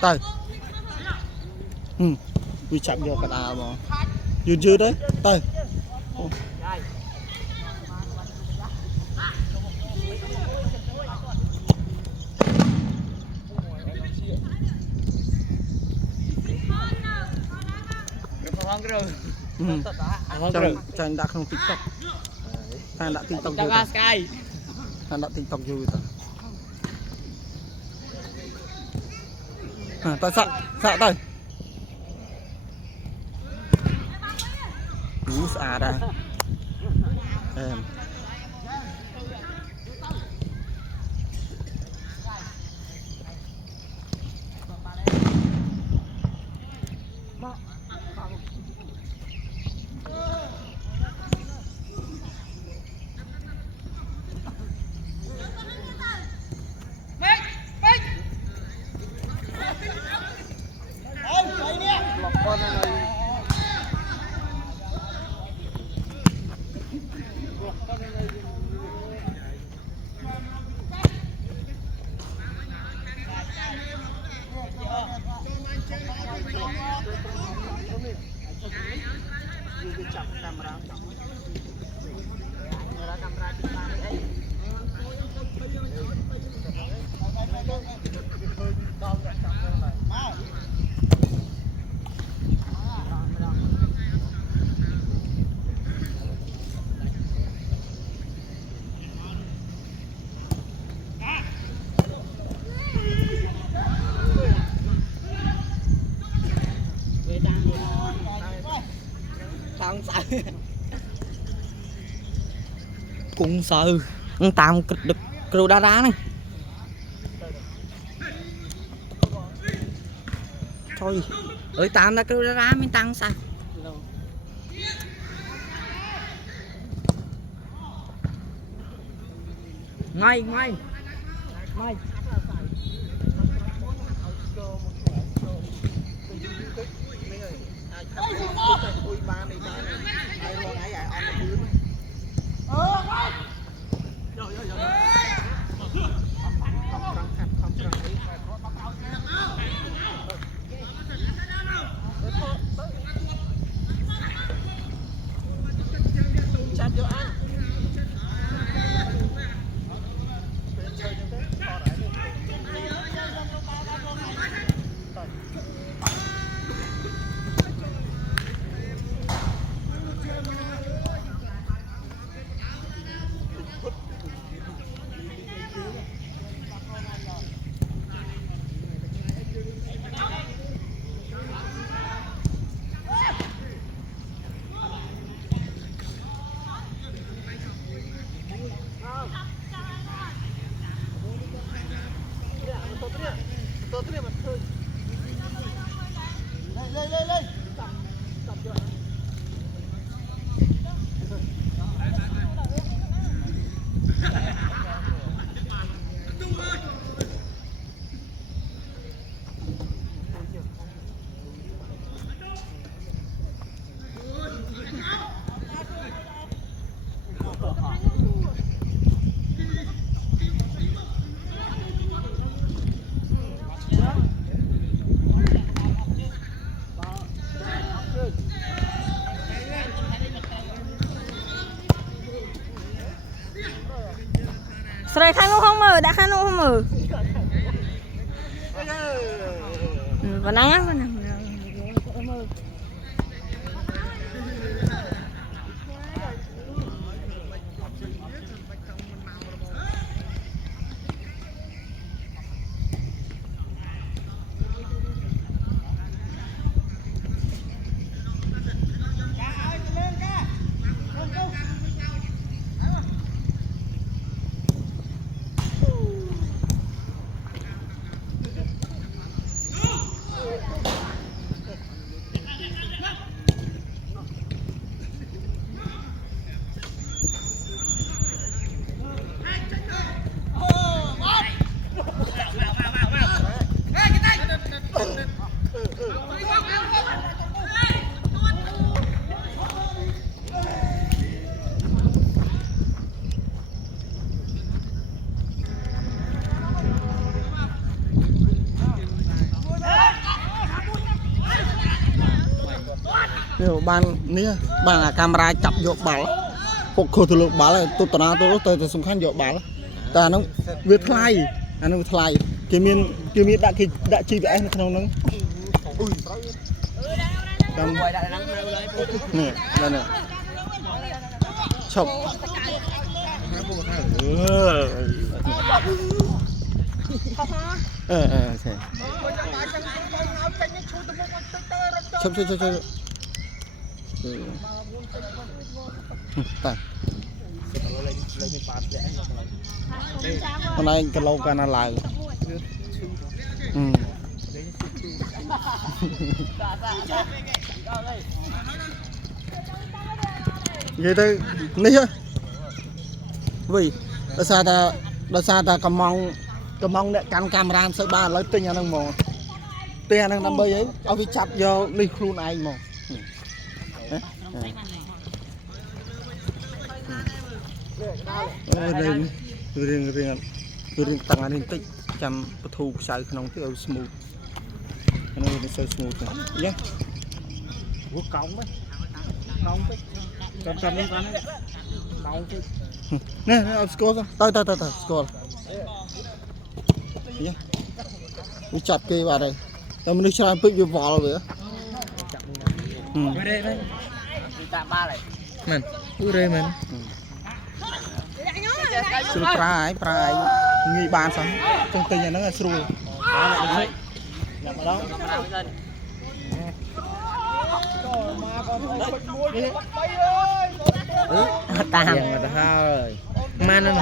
Tới vì chạm vô cái đà mà dư đấy tới Chàng đã không TikTok Chàng đã TikTok vô Chàng đã TikTok vô ta sợ tới cú xả ra em cũng sợ tạm được kêu đá đá này thôi ơi tạm đã kêu đá đá mới tăng sao ngay Sợi khăn không mở đã khăn không mở và nắng nhiều ban camera chụp vô bảo phục khử từ lượng bảo là tôi tao nào tôi từ xung quanh vô bảo ta nó việc thay nó thay cái miền đã chi vậy nó không nè đây nè chụp chụp tại hôm nay cái lâu cái nào lại vậy thôi ní á vì đôi xa ta cầm mong để cam camera sợi ba lấy tinh anh mò tiền anh nằm bây ấy ông đi chặt vô đi khuôn anh mò riêng tăng anh tích chăm thu sai không cái smooth nó sẽ smooth nhé vuốt cống đấy cống đấy chăm đi con đấy cống nè score tới score nhé đi chặt cây vào đây tao mình đi chơi pick vô vỏ rồi vậy đây tạm ba này mình đây mình sưu prai nghi bàn xong trong tình nhà nó là sưu tam người ta hao rồi man nó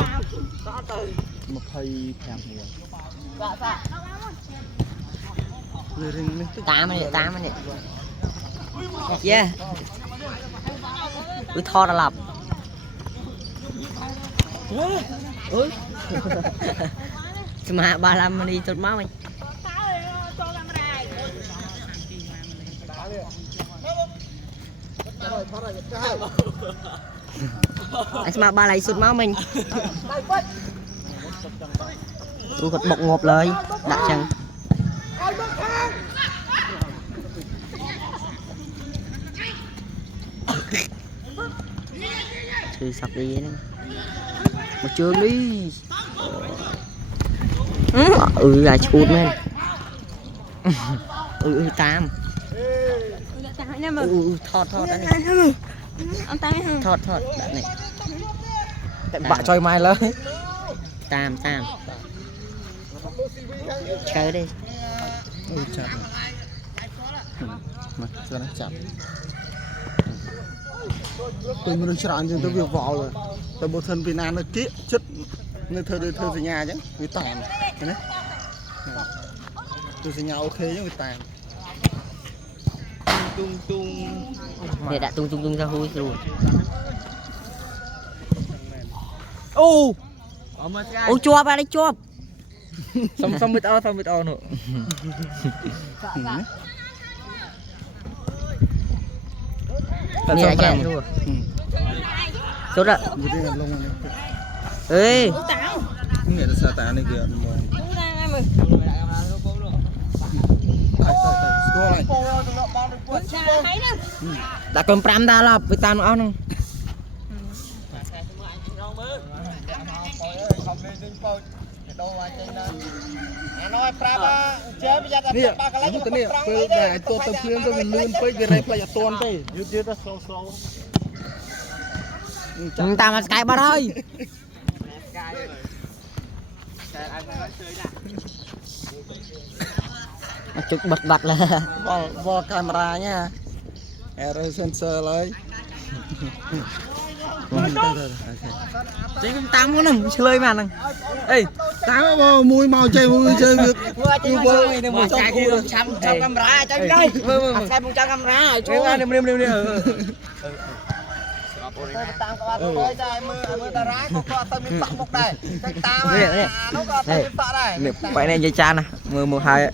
một hơi thèm nhiều tám này yeah cứ thò ra lập mà 35 mà đi tụt máu mình anh mà ba lại sụt máu mình tôi còn bọc ngộp lời đặt chân thì sập đi vậy một trường đi là chuột men tam thọt anh này thọt đạn này bạn chơi mai lớn tam chơi đi chặt tôi muốn chọn nhưng tôi việc vỏ rồi tôi một thân Việt Nam nó kỹ chất nên thơ về nhà chứ với tàn đấy tôi về nhà ok chứ với tàn tung để đã tung ra hôi rồi ô chua ba đấy chua xong biết ao nữa nè chạy luôn tốt ạ ê nghĩa là sao ta này kìa đã cầm pram đa là với ta nó không nói praba chơi bây giờ tập ba cái lấy cái này để tôi tập luyện tôi mình luyện với cái này phải tuần đây dứt ra sâu chúng ta mà sky ba thôi chụp bật là vo camera nha error sensor lấy chơi tám có nằm chơi mà nè ê tám mùi màu chơi việc mùi chạy khi trăm camera chơi đây xem 100 camera chú ơi đêm tam có tôi đây mưa ta rái có tôi miếng tóc một đây tam nó có tôi miếng tóc đây vậy nên chơi chan nè mưa 12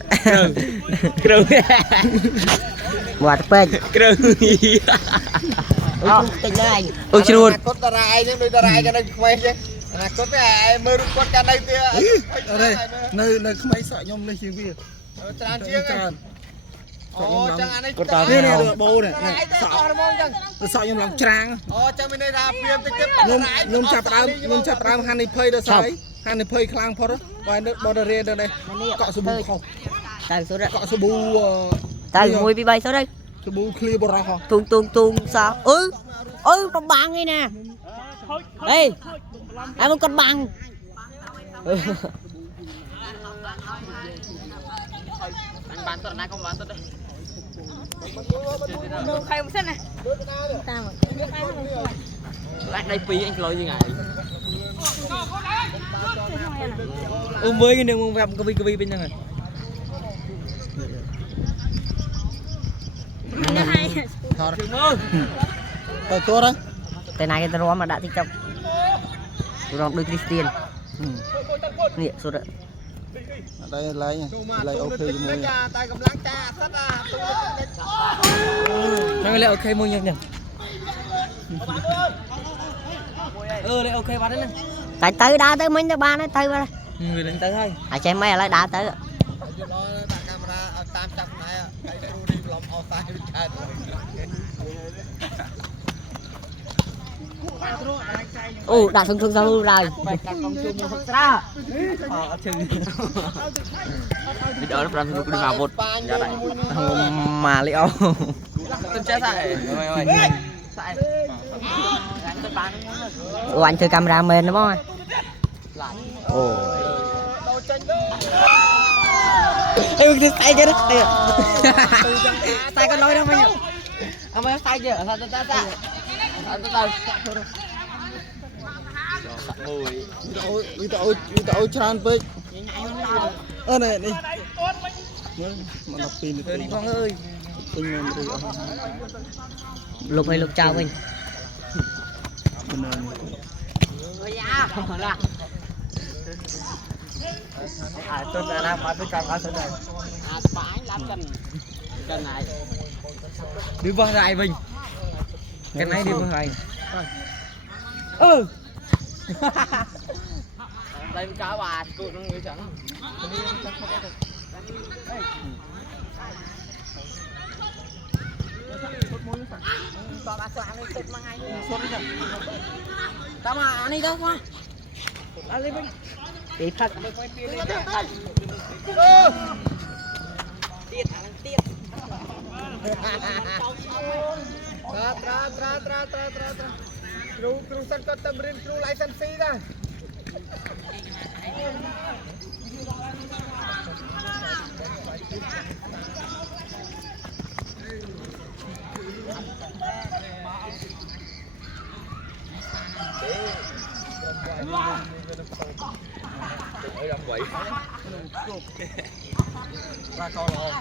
kêu quạt pe kêu tình này ôi chưa cốt ta rai chứ đôi ta rai cho nó quay chứ cốt cái mưa cốt cái đây kia ở đây nơi không ai sợ nhom nơi chiều kia tràn chiếc គាត់តានេះបោនេះសក់សក់ខ្ញុំឡើងច្រាងអូចាំមានន័យថាព្រាមតិចទៀតខ្ញុំចាប់ដើមហានិភ័យដល់ស្អីហានិភ័យខ្លាំងផុតបើដល់រេដល់នេះកក់សាប៊ូខុសតែសុទ្ធកក់សាប៊ូតែ1 2 3សុទ្ធហើយសាប៊ូឃ្លៀបរោះទូងសោះប្របាំងឯណាហេហើយមកគាត់បាំងបានទៅណាកុំបានទៅទេមើលខៃមិនសិនណាតាមឡាក់ដៃ2អញក្លោយយ៉ាងហើយមើលគេនឹងវាប់កវីវិញហ្នឹងហើយថតមើលទៅតួរតែណាគេទៅរំមកដាក់ TikTok រំដូចគ្រីស្ទៀននេះសុទ្ធអត់ឡើយអូខេជាមួយតែកម្លាំងចាសិតអាទូលេអូខេមួយញឹកនេះលេអូខេបាត់ហ្នឹងតែទៅដើរទៅមិញទៅបានហើយទៅវានឹងទៅហើយអាចចេះមិនឥឡូវដើរទៅយកដាក់កាមេរ៉ាឲ្យតាមចាប់ណែឲ្យគ្រូនេះប្លុំអោសាយដូចកើតអូដាក់សឹងឡើយបែកកាត់កងជុំមកស្រាអត់ជើងវីដេអូ5minuit đi vào một mà liệu tôi chết rồi ủa anh chơi camera mền đúng không ôi cái tay kia đó tay con nói đâu mày ông ơi tay kia sao tao tràn với này đi mà đọc pin được đi con ơi lục hay lục chào mình tôi đã làm phải cái cầm ở này phải làm chân này đi vào lại mình cái này đi vào lại đây cá bà tụi nó người chẳng tao mà ăn đi đâu qua ăn đi bên đi thật tiệt tiệt tra kru sân có tâm riêng kru lại sân si ra ra câu rồi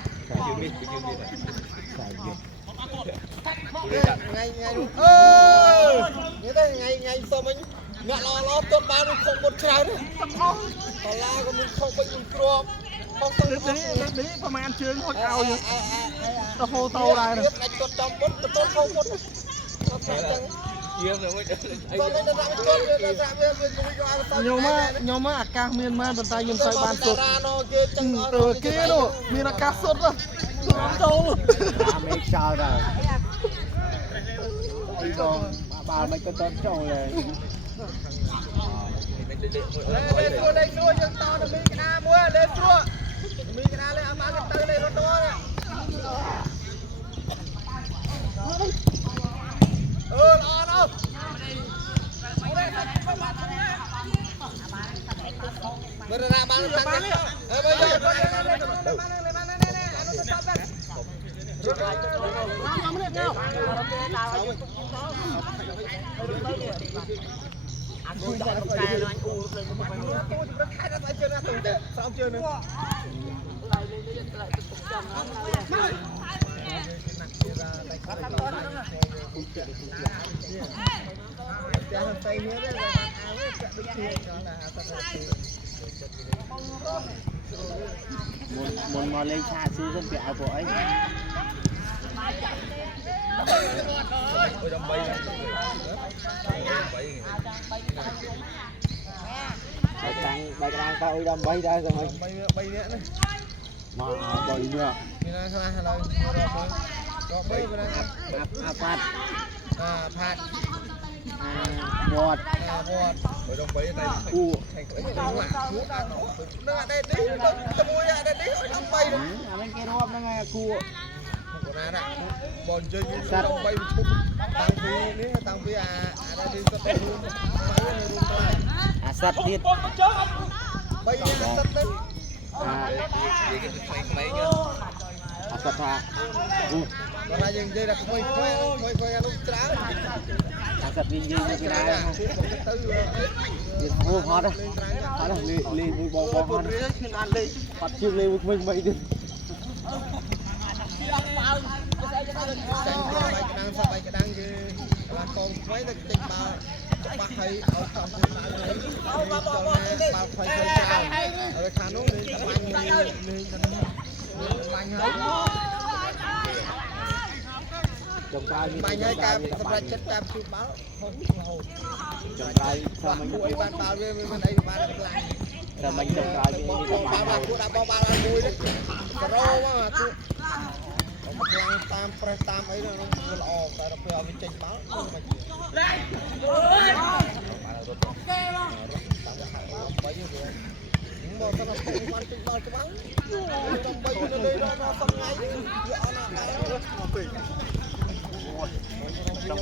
ngày ngày sao mình ngã lo tốt ba nó không một trái nữa còn la của mình không bị crom không điประมาณเชิงคนเอาอยู่ตะโพโตได้เลยtốt trong bút tốt không bút nhóm á ca miền man bàn tay nhôm xoay ban sụt từ kia đâu miền ca sụt rồi đâu mấy sao rồi bà mấy cái tên trâu này lên xua dân to là mi cái na mua lên xua mi cái na lên ăn cái tư lên nó to nè lo đâu bây giờ bán bây giờ anh vui chạy một cái nó anh u lên một cái nó khai ra chơi ra từng thế sao chơi nữa một ngọn lên xa xưa không bị ảo của ấy bài đang coi đâm bay ra rồi bay nữa มาบ่อยเนี่ยนี่นะใช่ไหมเราก็ไปไปนะพัดพัดบอดไปต้องไปในกูใช่ก็ยังหลังกูนั่งได้ดิตะมวยได้ดิทำไปเลยอะไรแกรอบนั่งไงกูคนนั้นอ่ะบอลเจอยิงต้องไปทุบตังปีนี่ตังปีada di setelah asat dit bay asat đấy asat ha còn là dây là quay lúc trắng asat đi dây cái này ô hot đó lên bò hot bắt chiếc lên một mình bay đi sampai kadang je lakon quay được tình bao bác thấy ở phòng bao khoai chào ở khán nốt đi tập anh đi anh ấy mày nhảy cam tập ra chết cam chụp báo không hồn trồng cây sao mình đuổi bạn bao về bên đây bạn làm sao mình trồng cây bao là cũng đã bao là đuôi đấy cà rô mà đang tam press tam ấy nó lọ tại nó phải bị chỉnh báo những bộ nó không quan chỉnh báo cái báo trong bây giờ đây nó xong ngay giờ nó trong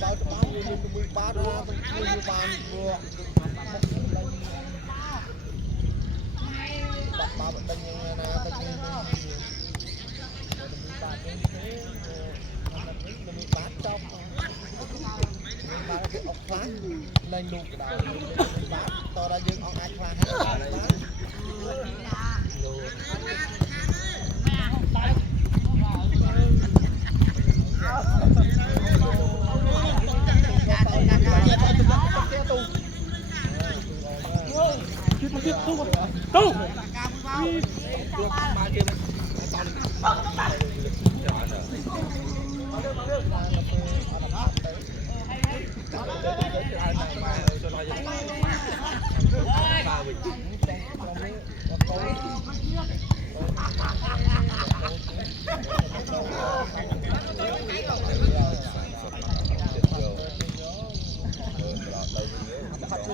báo cho báo như 13 đó như bàn vừa báo bệnh tình như này tình mình bán trong bán cái ốc phá lên luôn cái đầu mình bán to ra dương ông ai phá hết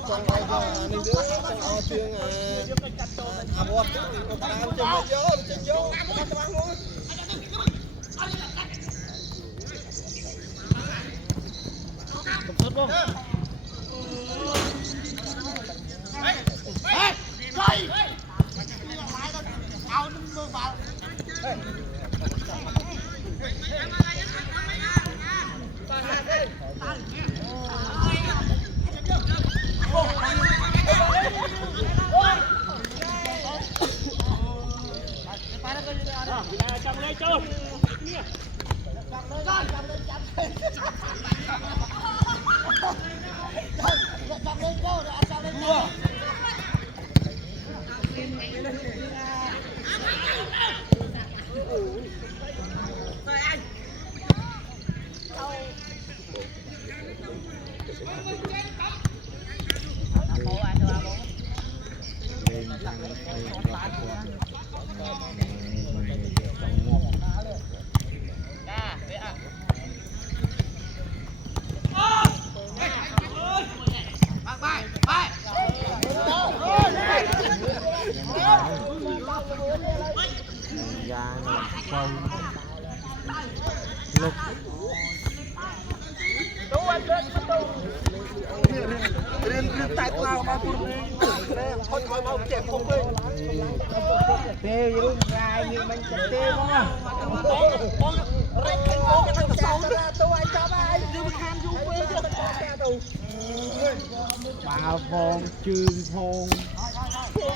trong đây này dưới trong ao trường bọt làm cho nó vô trên vô các bạn luôn không trong đây chơi lúc tại sao mà thôi thôi mau chẹp không quên tê như ngày như mình chẹp tê không à con rạch thành phố cái thằng sau ra tôi anh cho ai đưa mình ham du quê cho mình có xe đâu bà phong trừ phong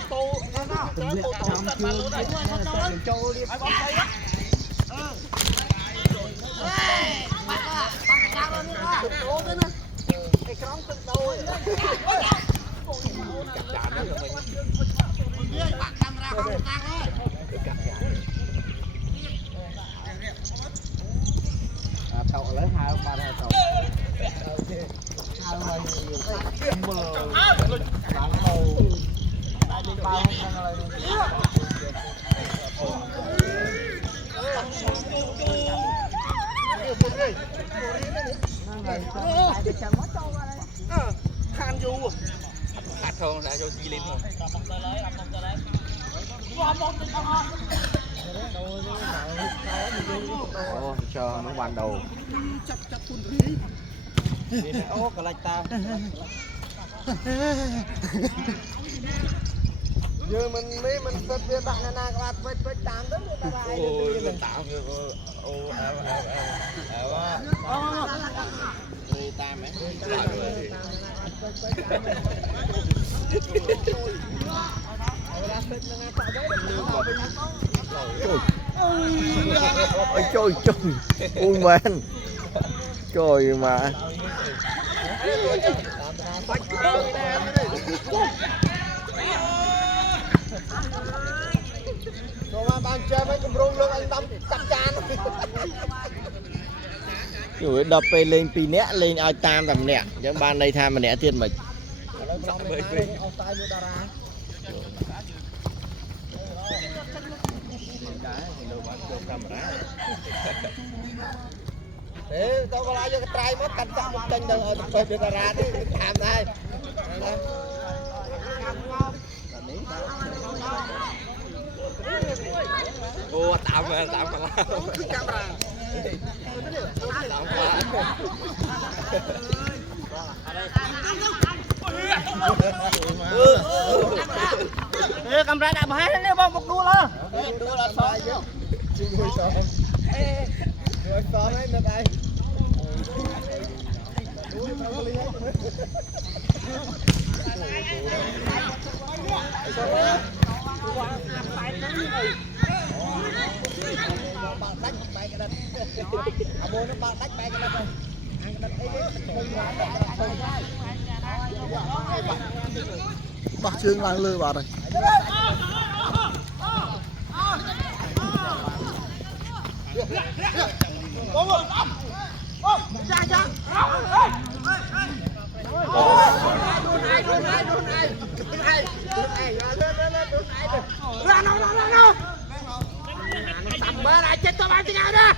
tô tình liệt trong chương trình châu liệt tàu lấy hai ông ba tàu hai ông mờ bán tàu bao khan vô khát không đã cho chi lên rồi cho nó ban đầu chặt phun đi ô cái lạch ta giờ mình tất nhiên bạn là các bạn phải tám đó người ta lại ôi tám ô đi tam ấy trời ui man trời mà rồi bạn chơi mấy cùng rung luôn anh tâm tập chan rồi đập lên pi nét lên ai tam tầm nè những ban đây tham mà nè tiền mình thế tôi có lại cho cái trai mất cắt chọn một chân đâu ở tập được ra đi làm đây ô tám mà tám mà camera đã bắn lên bom một đua là sai chứ người to ấy nó đây bắt chương lang lư vào rồi bữa này chết tôi bán tiếng đó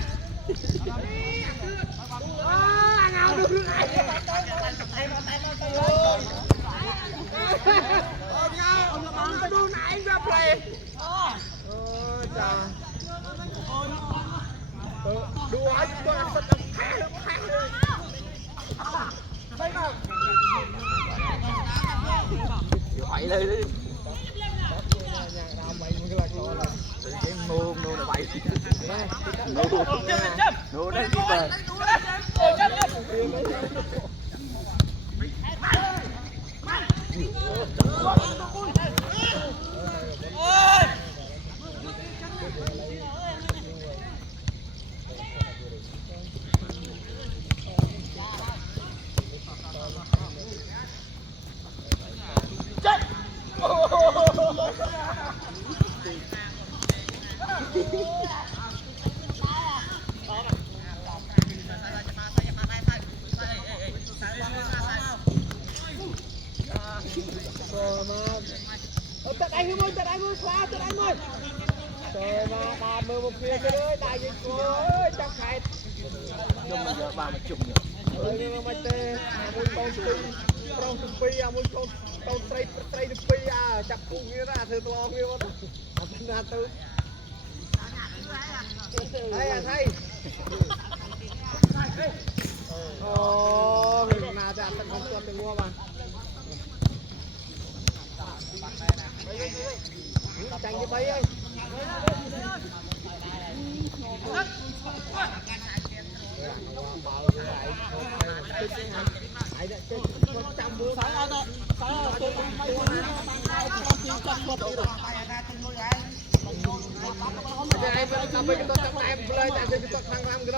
ngao được này ngao đu này ra play đua ấy tôi ăn sạch phải lên đi cái nô là vậy nô đấy đi về Tật anh ơi, xóa, tật anh ơi. Trời mà đà mơ một kia cái đấy, đại dịch ơi, chắc khải. nhưng mà giờ ba mà chụp Nhưng mà mày tê, mùi con pi, mùi con tray được pi chắc cụ kia ra, thử lo kia không? Tình là tư. Thấy thấy. Ồ, mình nào ra tận không tuần được mua mà. Tranh cái bấy ơi.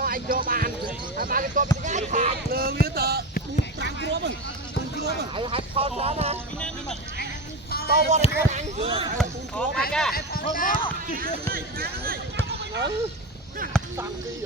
Anh cho bàn cái con cái lơ biết tờ trang cua mà anh hạt con đó mà to quá anh ô mà kìa tăng đi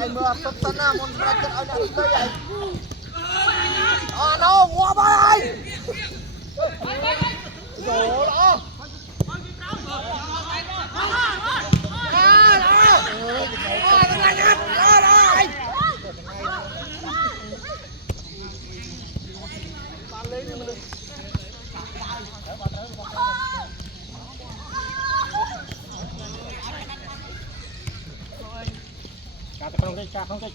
Đây mưa sắp sẵn à, muốn ra trận ở đây tới vậy. Nó qua bay. Rồi đó. Chặt không đi.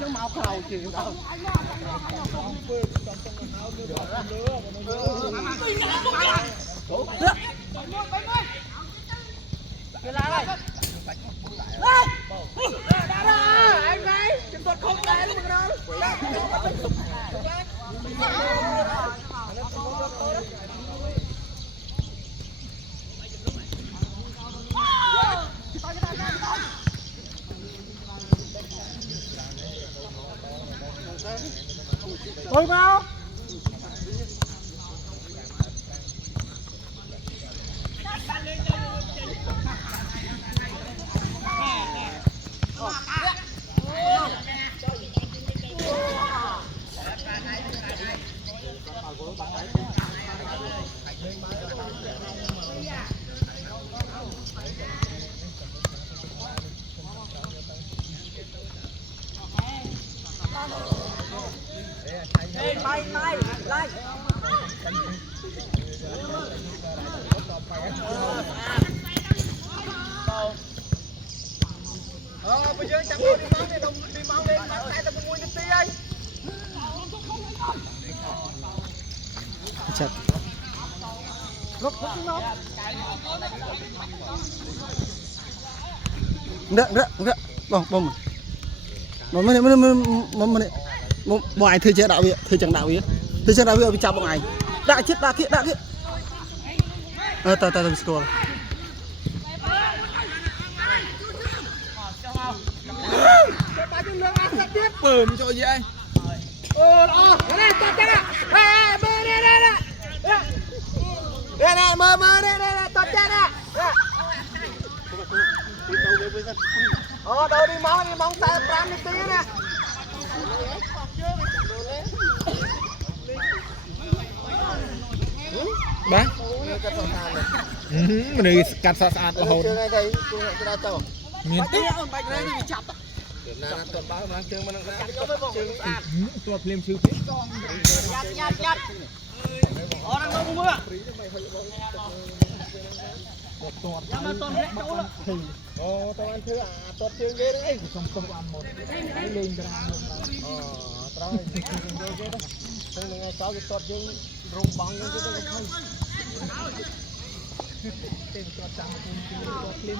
chứ mau khâu chuyện đâu anh đây chúng tôi không đây luôn đâu tôi vào mày lại bây giờ chẳng đi máu đi đồng đi máu lên bắt tay tao mua cái tí anh chặt enggak bông bông ai thư chơi đạo vậy thư chẳng đạo vậy bị chạm bông ai đã chết ta score bơm cho vậy đó đây tao chết à mơ đây mơ đây tao chết à đâu đi mong tay pram đi tí nè bán mình đi cắt sạt vào hồn đây tôi đã cho miền tây bạch này bị chặt tuần báo mang chương mà tuột liêm sư nhặt đang đâu mưa tao ăn thứ tuột chương ghế đấy trong công ăn một cái lên ra rồi tôi ngày sau cái tuột chương rung băng lên cái tên tuột trắng tuột liêm